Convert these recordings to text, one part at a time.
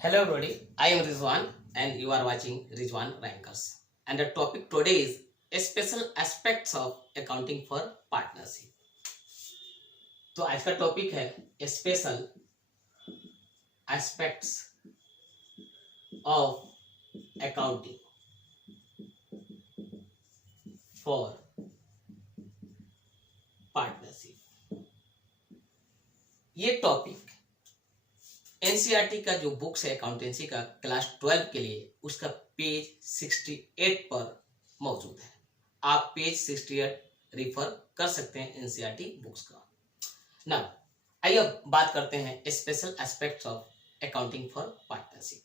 Hello everybody, I am Rizwan and you are watching Rizwan Rankers. And the topic today is special aspects of accounting for partnership. तो आज का topic है special aspects of accounting for partnership. ये topic NCERT का जो books है accountancy का class 12 के लिए उसका पेज 68 पर मौजूद है। आप पेज 68 रिफर कर सकते हैं एनसीईआरटी बुक्स का। ना आइए अब बात करते हैं special aspects of accounting for partnership.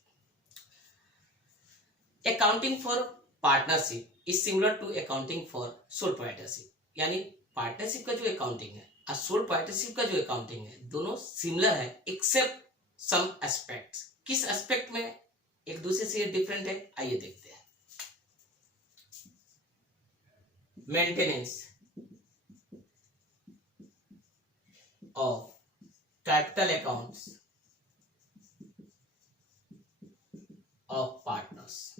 Accounting for partnership is similar to accounting for sole proprietorship. यानी पार्टनरशिप का जो अकाउंटिंग है और सोल प्रोप्राइटरशिप का जो अकाउंटिंग है दोनों सिमिलर है एक्सेप्ट सम एस्पेक्ट्स। किस एस्पेक्ट में एक दूसरे से डिफरेंट है आइए देखते हैं। Maintenance of capital accounts of partners,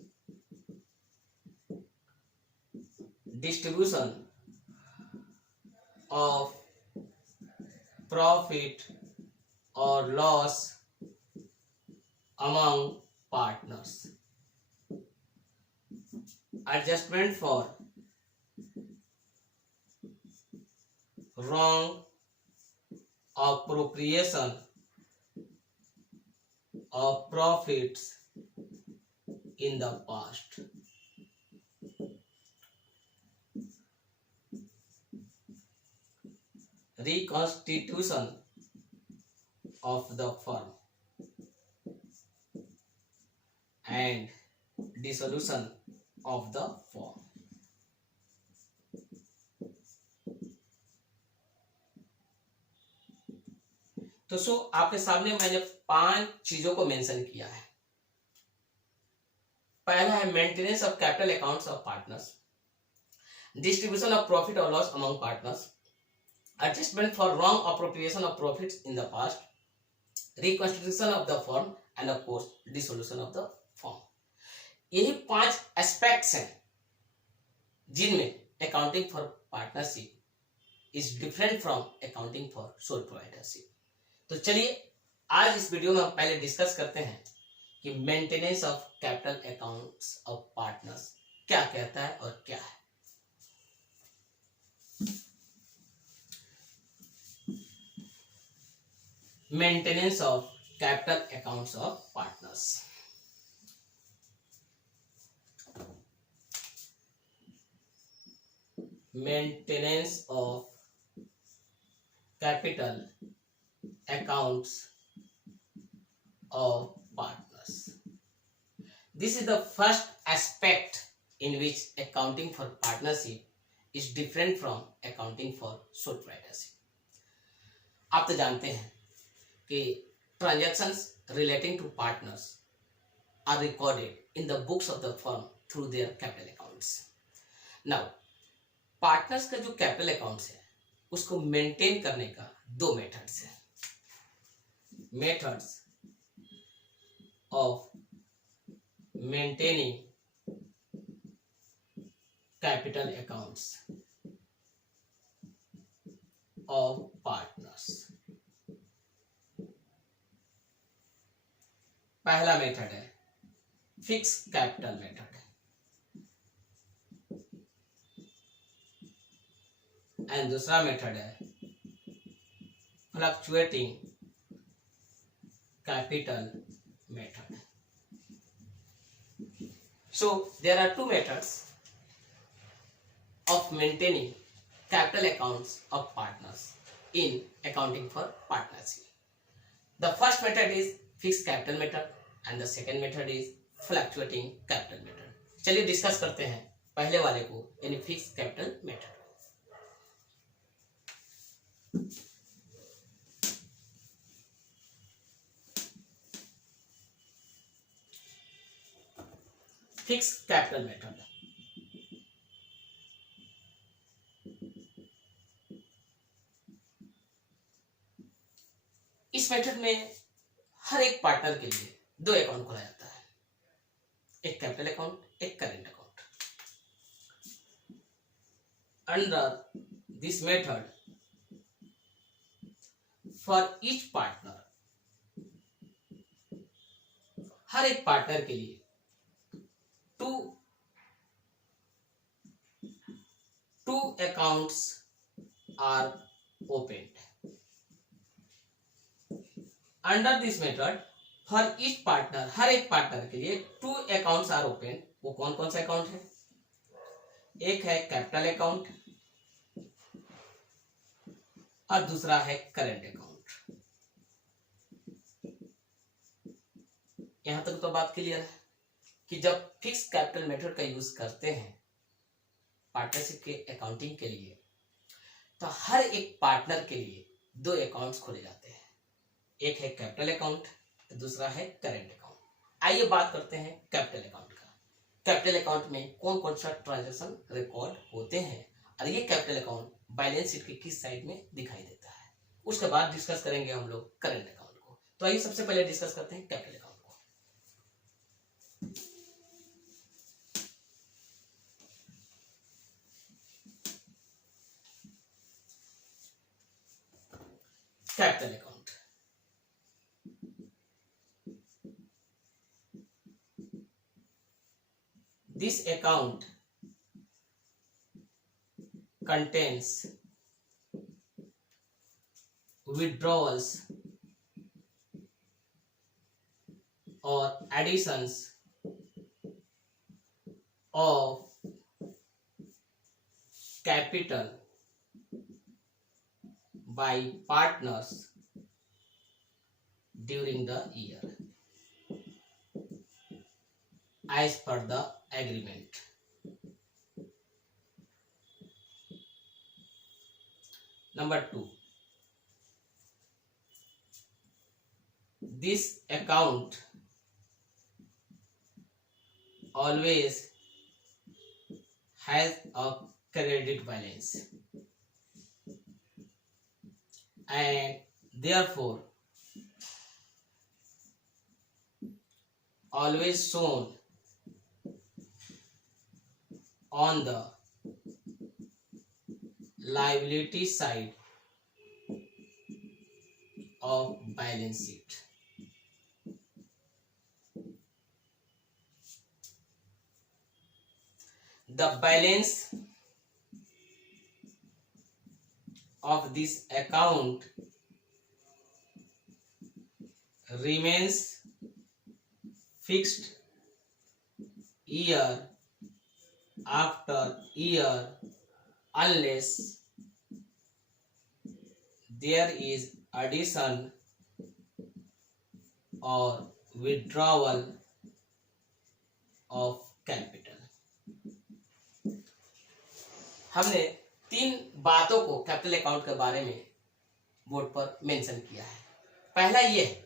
distribution of profit और loss among partners, adjustment for wrong appropriation of profits in the past, reconstitution of the firm and dissolution of the firm। तो आपके सामने मैंने 5 चीजों को मेंशन किया है। पहला है maintenance of capital accounts of partners, distribution of profit और loss among partners, adjustment for wrong appropriation of profits in the past, reconstitution of the firm and of course dissolution of the firm. यही 5 aspects हैं जिनमें accounting for partnership is different from accounting for sole proprietorship. तो चलिए आज इस video में हम पहले डिस्कस करते हैं कि maintenance of capital accounts of partners क्या कहता है और क्या है। Maintenance of capital accounts of partners. Maintenance of capital accounts of partners. This is the first aspect in which accounting for partnership is different from accounting for sole proprietorship। आप तो जानते हैं कि transactions relating to partners are recorded in the books of the firm through their capital accounts। Now partners का जो capital accounts है उसको maintain करने का 2 मेथड्स है। Methods of maintaining capital accounts of partners. पहला मेथड है फिक्स कैपिटल मेथड एंड दूसरा मेथड है fluctuating capital method. So there are 2 methods of maintaining capital accounts of partners in accounting for partnership. The first method is fix capital method and the second method is fluctuating capital method. चलिए discuss करते हैं पहले वाले को यानी fix capital method. Fix capital method. इस method में हर एक पार्टनर के लिए दो अकाउंट खोला जाता है, एक कैपिटल अकाउंट, एक current account. Under this method for each partner, हर एक पार्टनर के लिए two accounts are opened. Under this method, for each partner, हर एक पार्टनर के लिए two accounts are opened. वो कौन कौन सा अकाउंट है? एक है कैपिटल अकाउंट और दूसरा है करेंट अकाउंट। यहां तक तो बात क्लियर है कि जब फिक्स कैपिटल मेथड का यूज करते हैं पार्टनरशिप के अकाउंटिंग के लिए, तो हर एक पार्टनर के लिए दो अकाउंट्स खोले जाते हैं, एक है कैपिटल अकाउंट, दूसरा है करेंट अकाउंट। आइए बात करते हैं कैपिटल अकाउंट का। कैपिटल अकाउंट में कौन कौन सा ट्रांजैक्शन रिकॉर्ड होते हैं और ये कैपिटल अकाउंट बैलेंस शीट के किस साइड में दिखाई देता है, उसके बाद डिस्कस करेंगे हम लोग करेंट अकाउंट को। तो आइए सबसे पहले डिस्कस करते हैं कैपिटल अकाउंट को। Capital account, this account contains withdrawals or additions of capital by partners during the year as per the agreement. Number 2, this account always has a credit balance and therefore always shown on the liability side of balance sheet. The balance of this account remains fixed year after year unless there is addition or withdrawal of capital. हमने तीन बातों को capital account के बारे में board पर mention किया है। पहला ये है,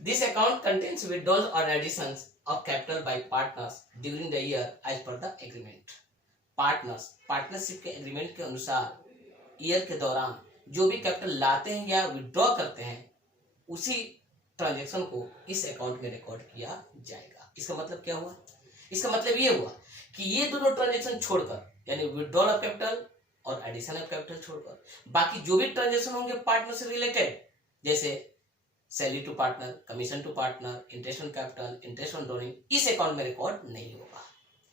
दिस अकाउंट कंटेन्स विड्रॉल और additions of capital by partners during the year as per the agreement. Partnership के एग्रीमेंट के अनुसार ईयर के दौरान जो भी कैपिटल लाते हैं या विड्रॉ करते हैं उसी ट्रांजैक्शन को इस अकाउंट में रिकॉर्ड किया जाएगा। इसका मतलब क्या हुआ? इसका मतलब ये हुआ कि ये दोनों ट्रांजैक्शन छोड़कर, यानी विड्रॉल ऑफ कैपिटल और एडिशन ऑफ कैपिटल छोड़कर, बाकी जो भी ट्रांजैक्शन होंगे पार्टनर से रिलेटेड, जैसे salary to partner, commission to partner, interest on capital, interest on drawing, इस अकाउंट में रिकॉर्ड नहीं होगा।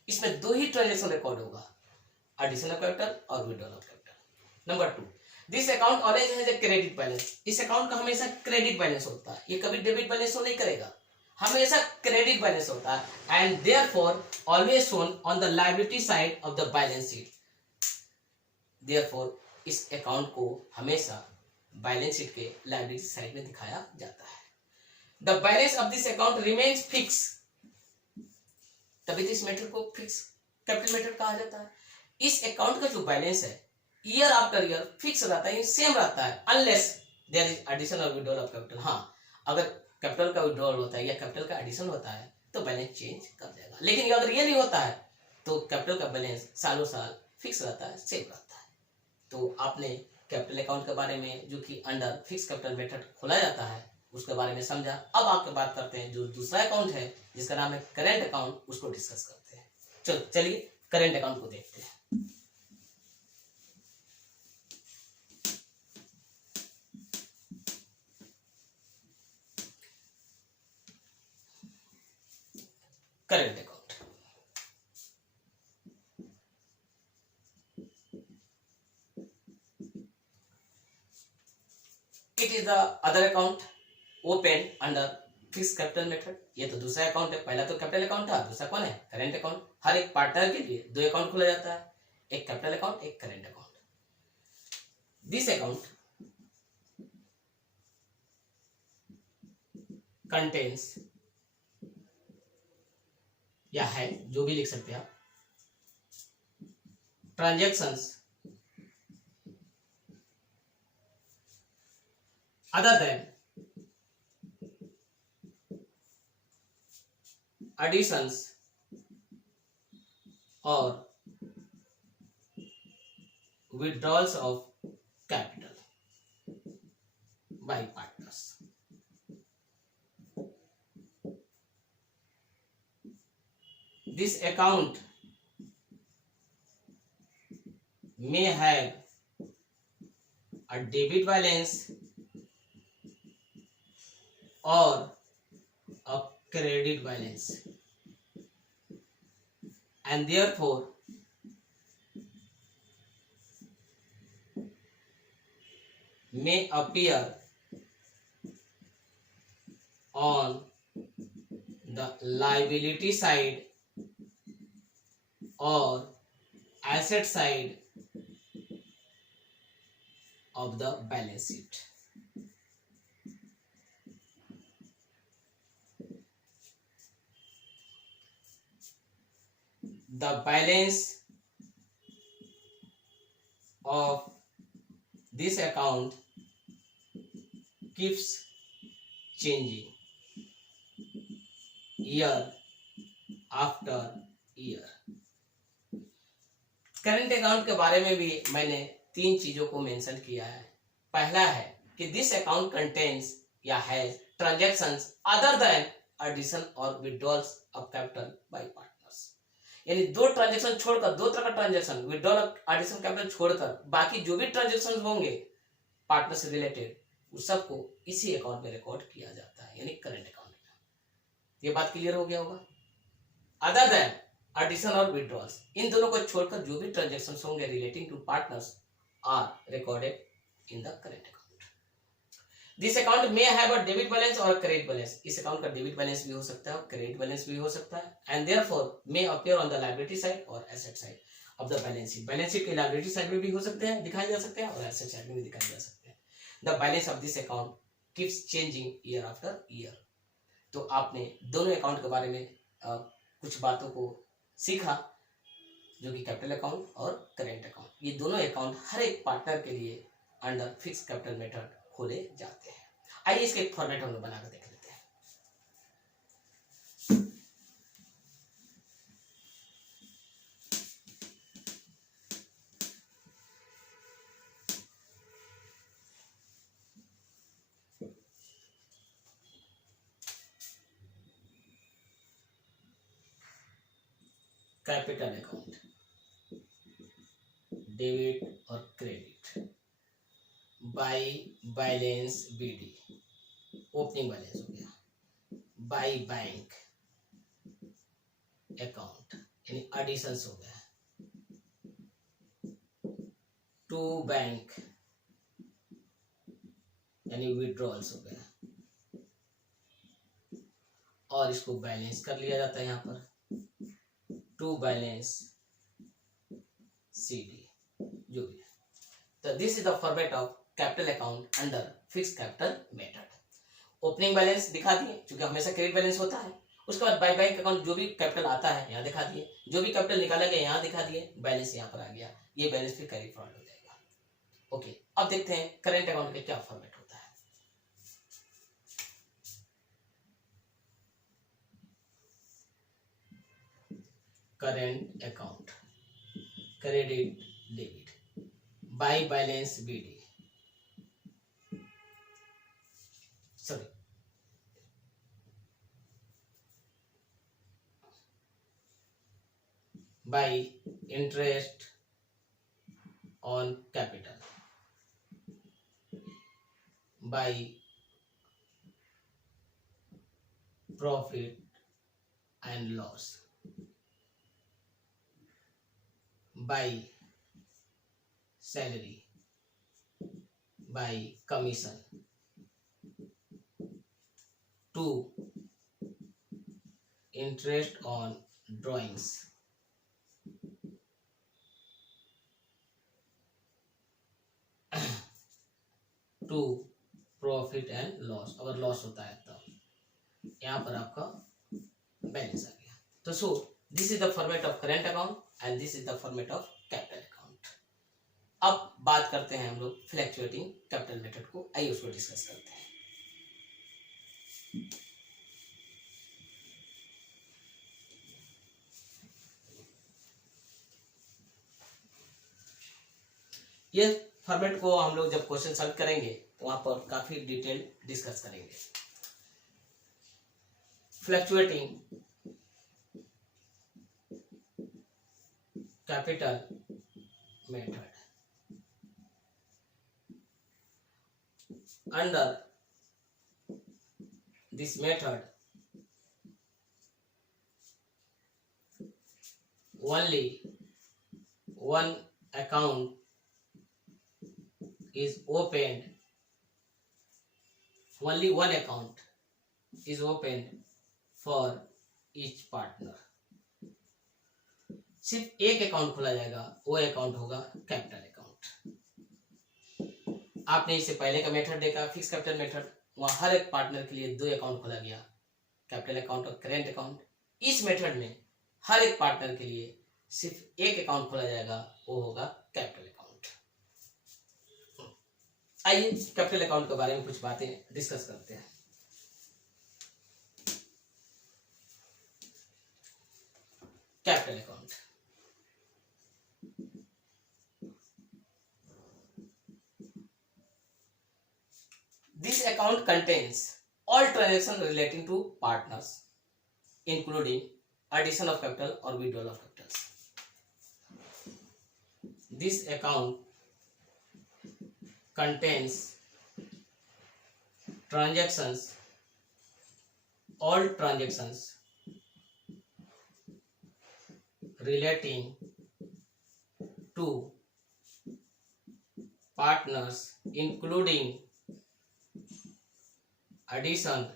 इसमें दो ही ट्रांजैक्शन रिकॉर्ड होगा, एडिशन ऑफ कैपिटल और withdrawal of capital. Number 2, this account always has a credit balance. इस अकाउंट का हमेशा क्रेडिट बैलेंस होता है, ये कभी डेबिट बैलेंस शो नहीं करेगा, हमेशा क्रेडिट बैलेंस होता है and therefore always shown on the liability side of the balance sheet. Therefore इस अकाउंट को हमेशा बैलेंस शीट के लायबिलिटी साइड में दिखाया जाता है। The balance of this account remains fix, तभी तो इस मेथड को फिक्स कैपिटल मेथड कहा जाता है। इस अकाउंट का जो बैलेंस है ईयर आफ्टर ईयर फिक्स रहता है, सेम रहता है, अनलेस देयर इज एडिशन और विड्रॉल ऑफ कैपिटल। हाँ, अगर कैपिटल का विड्रॉल होता है या कैपिटल का एडिशन होता है तो बैलेंस चेंज कर जाएगा, लेकिन अगर ये नहीं होता है तो कैपिटल का बैलेंस सालों साल फिक्स रहता है, सेम रहता है। तो आपने कैपिटल अकाउंट के बारे में, जो कि अंडर फिक्स कैपिटल मेथड खोला जाता है, उसके बारे में समझा। अब आके बात करते हैं जो दूसरा अकाउंट है जिसका नाम है करेंट अकाउंट, उसको डिस्कस करते हैं। चलिए करेंट अकाउंट को देखते हैं। Current account, it is the other account open under fix capital method. ये तो दूसरा अकाउंट है, पहला तो कैपिटल अकाउंट था, दूसरा कौन है, करेंट अकाउंट। हर एक पार्टनर के लिए दो अकाउंट खोला जाता है, एक कैपिटल अकाउंट, एक current account. This account contains, या है, जो भी लिख सकते हैं आप, transactions other than additions or withdrawals of capital by partners. This account may have a debit balance or a credit balance, and therefore may appear on the liability side or asset side of the balance sheet. The balance of this account keeps changing year after year. Current account के बारे में भी मैंने तीन चीजों को mention किया है। पहला है कि दिस अकाउंट कंटेन्स या has transactions other than addition और withdrawals of capital by partners. यानी दो ट्रांजैक्शन छोड़कर, दो तरह का transaction, withdrawal of addition capital छोड़कर बाकी जो भी ट्रांजैक्शन होंगे पार्टनर से रिलेटेड, उस सबको इसी अकाउंट में रिकॉर्ड किया जाता है, यानी करंट अकाउंट में। ये बात क्लियर हो गया होगा। अदर देन एडिशन और विड्रॉल्स, इन दोनों को छोड़कर जो भी ट्रांजैक्शन होंगे relating to partners are recorded in the current account. This account में हैव अ डेबिट बैलेंस और क्रेडिट बैलेंस। इस अकाउंट का डेबिट बैलेंस भी हो सकता है और क्रेडिट बैलेंस भी हो सकता है, and therefore may appear on the liability side और asset side of the balance sheet. Balance sheet के लायबिलिटी साइड में भी हो सकते हैं, दिखाए जा सकते हैं, और एसेट साइड में भी दिखाए जा सकते हैं। The balance of this account keeps changing year after year. तो आपने दोनों अकाउंट के बारे में कुछ बातों को सीखा, जो कि कैपिटल अकाउंट और करेंट अकाउंट, ये दोनों अकाउंट हर एक पार्टनर के लिए अंडर फिक्स कैपिटल मेथड खोले जाते हैं। आइए इसके एक फॉर्मेट हम लोग बनाकर देख लेते हैं। कैपिटल अकाउंट, डेबिट और credit, by balance BD, opening balance हो गया, बाई बैंक अकाउंट यानी एडिशंस हो गया, टू बैंक यानी विड्रॉल्स हो गया, और इसको बैलेंस कर लिया जाता है यहाँ पर, टू बैलेंस सीडी, जो भी है। तो this is the format of capital account under fix capital method. Opening balance दिखा दिए, क्योंकि हमेशा क्रेडिट बैलेंस होता है। उसके बाद बाय बैंक अकाउंट, जो भी कैपिटल आता है यहाँ दिखा दिए, जो भी कैपिटल निकाला गया यहाँ दिखा दिए, बैलेंस यहाँ पर आ गया, ये बैलेंस फिर कैरी फॉरवर्ड हो जाएगा। ओके, अब देखते हैं करेंट अकाउंट का क्या फॉर्मेट होता है। Current account, credit debit, by balance BD, sorry by interest on capital, by profit and loss, by salary, by commission. 2. Interest on drawings. 2. Profit and loss, अगर लॉस होता है तब यहाँ पर आपका बैलेंस आ गया। तो so this is the format of current account and this is the format of capital account. अब बात करते हैं हम लोग फ्लैक्चुएटिंग कैपिटल मेथड को, आइए उसको डिस्कस करते हैं। ये फॉर्मेट को हम लोग जब क्वेश्चन सॉल्व करेंगे तो वहां पर काफी डिटेल डिस्कस करेंगे। Fluctuating capital method, under this method only one account is opened, only one account is opened for each partner। सिर्फ एक अकाउंट खोला जाएगा, वो अकाउंट होगा कैपिटल अकाउंट। आपने इससे पहले का मेथड देखा फिक्स कैपिटल मेथड, वहां हर एक पार्टनर के लिए 2 अकाउंट खोला गया, कैपिटल अकाउंट और करेंट अकाउंट। इस मेथड में हर एक पार्टनर के लिए सिर्फ एक अकाउंट खोला जाएगा, वो होगा कैपिटल अकाउंट। आइए कैपिटल अकाउंट के बारे में कुछ बातें डिस्कस करते हैं। Capital account, this account contains all transactions relating to partners, including addition of capital or withdrawal of capitals. This account contains transactions, all transactions relating to partners, including addition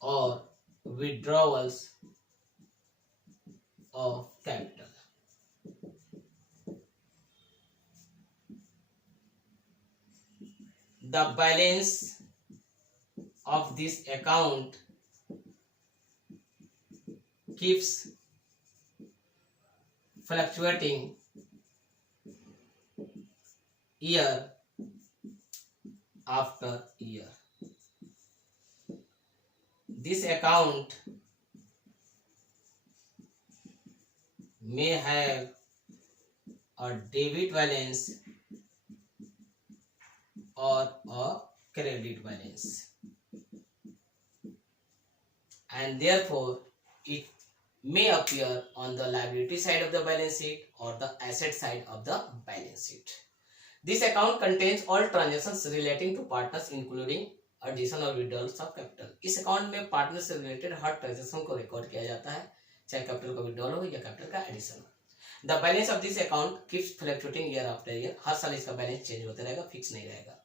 or withdrawals of capital. The balance of this account keeps fluctuating year after year. This account may have a debit balance or a credit balance, and therefore it may appear on the liability side of the balance sheet or the asset side of the balance sheet. This account contains all transactions relating to partners, including addition or withdrawals of capital. इस account में partner से related हर transaction को record किया जाता है, चाहे capital का withdrawal हो या कैपिटल का एडिशन हो। The balance of this account keeps fluctuating year after year, हर साल इसका बैलेंस चेंज होता रहेगा, फिक्स नहीं रहेगा।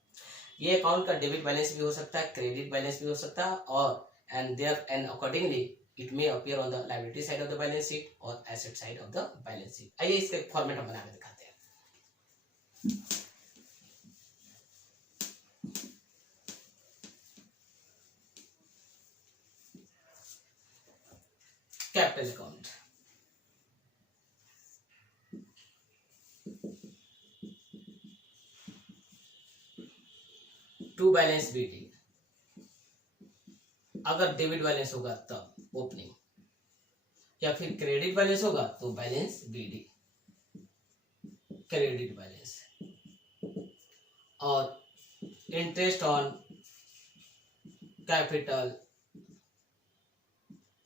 ये अकाउंट का डेबिट बैलेंस भी हो सकता है, क्रेडिट बैलेंस भी हो सकता है, और and accordingly it may appear on the liability side of the balance sheet और asset side of the balance sheet. आइए इसका फॉर्मेट हम बना के दिखाते हैं। Capital account, to balance BD, अगर डेबिट बैलेंस होगा तब ओपनिंग, या फिर क्रेडिट बैलेंस होगा तो बैलेंस बीडी, क्रेडिट बैलेंस, और interest on capital,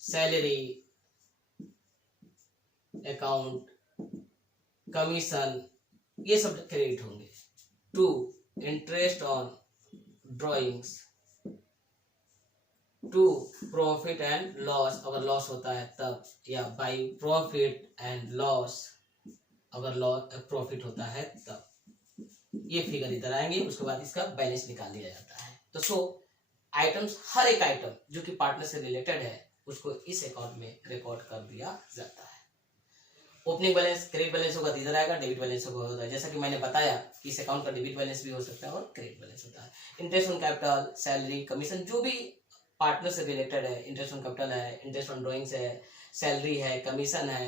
salary, account, commission, ये सब क्रेडिट होंगे। 2 interest on drawings. 2 profit and loss, अगर लॉस होता है तब, या बाई प्रॉफिट एंड लॉस, अगर लॉस प्रॉफिट होता है तब। ये फिगर इधर आएंगे, उसके बाद इसका बैलेंस निकाल लिया जाता है। तो सो आइटम्स, हर एक आइटम जो कि पार्टनर से रिलेटेड है उसको इस अकाउंट में रिकॉर्ड कर दिया जाता है। ओपनिंग बैलेंस, क्रेडिट बैलेंस होगा तो इधर आएगा, डेबिट बैलेंस होता है। जैसा कि मैंने बताया कि इस अकाउंट का डेबिट बैलेंस भी हो सकता है और क्रेडिट बैलेंस होता है। Interest on capital, salary, commission, जो भी पार्टनर से रिलेटेड है, इंटरेस्ट ऑन कैपिटल है, इंटरेस्ट ऑन ड्रॉइंग्स है, सैलरी है, कमीशन है,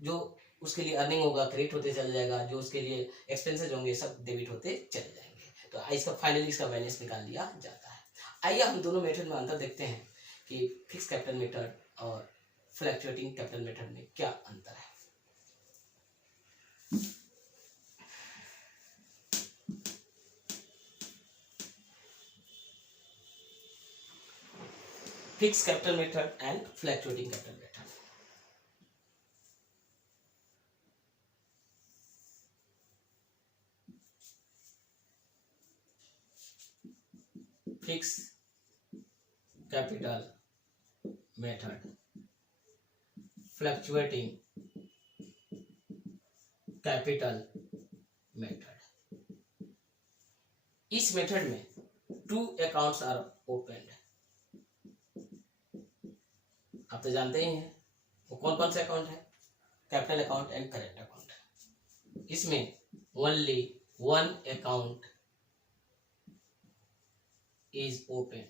जो उसके लिए अर्निंग होगा क्रेडिट होते चल जाएगा, जो उसके लिए एक्सपेंसेस होंगे सब डेबिट होते चले जाएंगे। तो इसका फाइनली इसका बैलेंस निकाल लिया जाता है। आइए हम दोनों मेथड में अंतर देखते हैं कि फिक्स कैपिटल मेथड और फ्लक्चुएटिंग कैपिटल मेथड में क्या अंतर है। Fix capital method and fluctuating capital method. Fix capital method, fluctuating capital method. इस मेथड में 2 अकाउंट्स आर ओपनड। आप तो जानते ही हैं वो कौन कौन से अकाउंट है, capital account and current account. इसमें ओनली 1 अकाउंट इज ओपनड।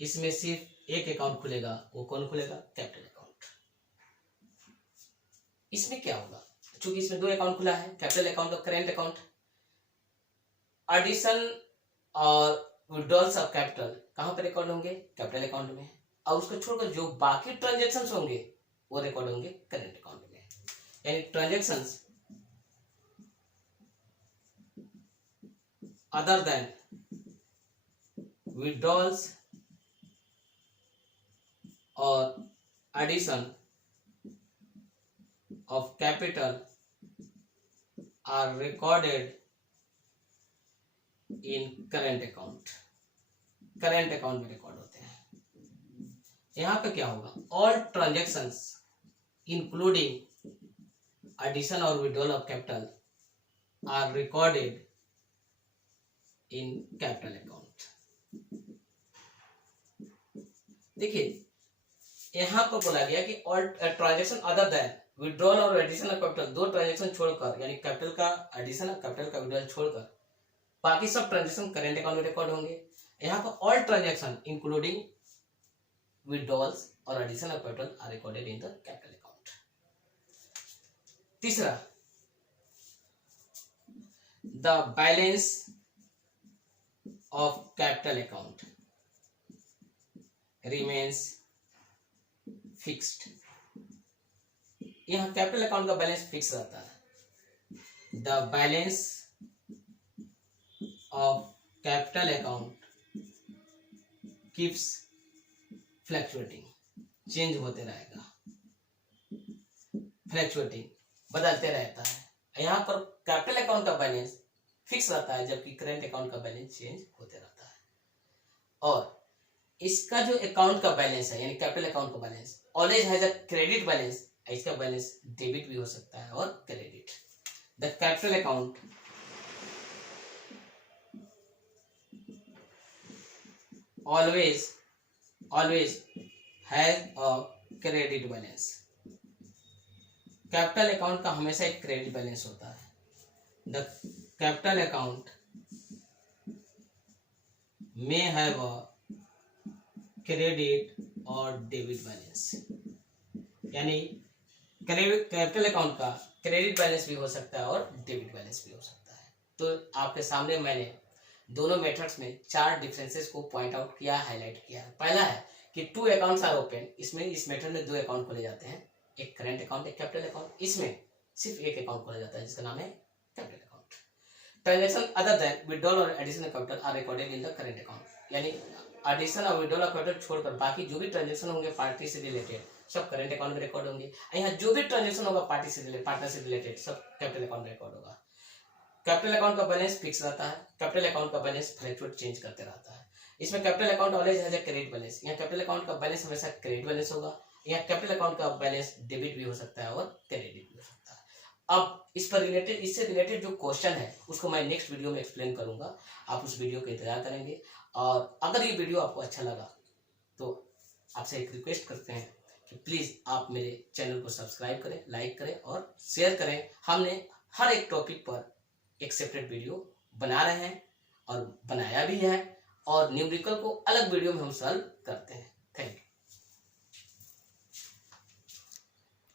इसमें सिर्फ एक अकाउंट खुलेगा, वो कौन खुलेगा, कैपिटल अकाउंट। इसमें क्या होगा, चूंकि इसमें 2 अकाउंट खुला है, कैपिटल अकाउंट और करेंट अकाउंट, एडिशन और विड्रॉल्स ऑफ कैपिटल कहां पर रिकॉर्ड होंगे, कैपिटल अकाउंट में, और उसको छोड़कर जो बाकी ट्रांजैक्शंस होंगे वो रिकॉर्ड होंगे करेंट अकाउंट में। यानी ट्रांजैक्शंस अदर देन विड्रॉल्स और addition of capital are recorded in current account. Current account में रिकॉर्ड होते हैं। यहां पे क्या होगा, ऑल ट्रांजैक्शंस इंक्लूडिंग एडिशन और withdrawal of capital are recorded in capital account. देखिए यहां पर बोला गया कि all transaction other than withdrawal और एडिशन ऑफ कैपिटल, 2 ट्रांजैक्शन छोड़कर, यानी कैपिटल का एडिशन और कैपिटल का विड्रॉल छोड़कर बाकी सब ट्रांजैक्शन करेंट अकाउंट में रिकॉर्ड होंगे। यहाँ पर ऑल ट्रांजैक्शन इंक्लूडिंग विड्रॉल्स और addition of capital are recorded in the capital account. तीसरा, the balance of capital account remains fixed. यहाँ कैपिटल अकाउंट का बैलेंस फिक्स रहता है। The balance of capital account keeps fluctuating, change होते रहेगा, fluctuating बदलते रहता है। यहाँ पर कैपिटल अकाउंट का बैलेंस फिक्स रहता है, जबकि करेंट अकाउंट का बैलेंस चेंज होते रहता है। और इसका जो अकाउंट का बैलेंस है, यानी कैपिटल अकाउंट का balance always has a credit balance, इसका बैलेंस डेबिट भी हो सकता है और credit. The capital account always has a credit balance। Capital account का हमेशा एक क्रेडिट बैलेंस होता है। The capital account may have a credit और डेबिट बैलेंस, यानी कैपिटल अकाउंट का क्रेडिट बैलेंस भी हो सकता है और डेबिट बैलेंस भी हो सकता है। तो आपके सामने मैंने दोनों मेथड्स में 4 डिफरेंसेस को पॉइंट आउट किया, हाईलाइट किया। पहला है कि 2 अकाउंट्स आर ओपन। इसमें इस मेथड में 2 अकाउंट खोले जाते हैं, एक करेंट अकाउंट, एक कैपिटल अकाउंट। इसमें सिर्फ एक अकाउंट खोला जाता है जिसका नाम है capital account. Transaction other than withdrawal और additional capital are recorded in the current account, यानी एडिशन और विड्रॉल ऑफ कैपिटल छोड़कर बाकी जो भी ट्रांजेक्शन होंगे पार्टी से रिलेटेड सब करंट अकाउंट में रिकॉर्ड होंगे। यहाँ जो भी ट्रांजेक्शन होगा पार्टी से रिलेटेड, पार्टनर से रिलेटेड, सब कैपिटल अकाउंट में रिकॉर्ड होगा। कैपिटल अकाउंट का बैलेंस फिक्स रहता है, कैपिटल अकाउंट का बैलेंस फ्लक्चुएट चेंज करते रहता है। इसमें capital account always has a credit balance, यहाँ कैपिटल अकाउंट का बैलेंस हमेशा क्रेडिट बैलेंस होगा। यहाँ कैपिटल अकाउंट का बैलेंस डेबिट भी हो सकता है और क्रेडिट भी हो सकता है। अब इस पर रिलेटेड, इससे रिलेटेड जो क्वेश्चन है उसको मैं नेक्स्ट वीडियो में एक्सप्लेन करूंगा, आप उस वीडियो का इंतजार करेंगे। और अगर ये वीडियो आपको अच्छा लगा तो आपसे एक रिक्वेस्ट करते हैं कि प्लीज आप मेरे चैनल को सब्सक्राइब करें, लाइक करें और शेयर करें। हमने हर एक टॉपिक पर एक सेपरेट वीडियो बना रहे हैं और बनाया भी है, और न्यूमेरिकल को अलग वीडियो में हम सॉल्व करते हैं।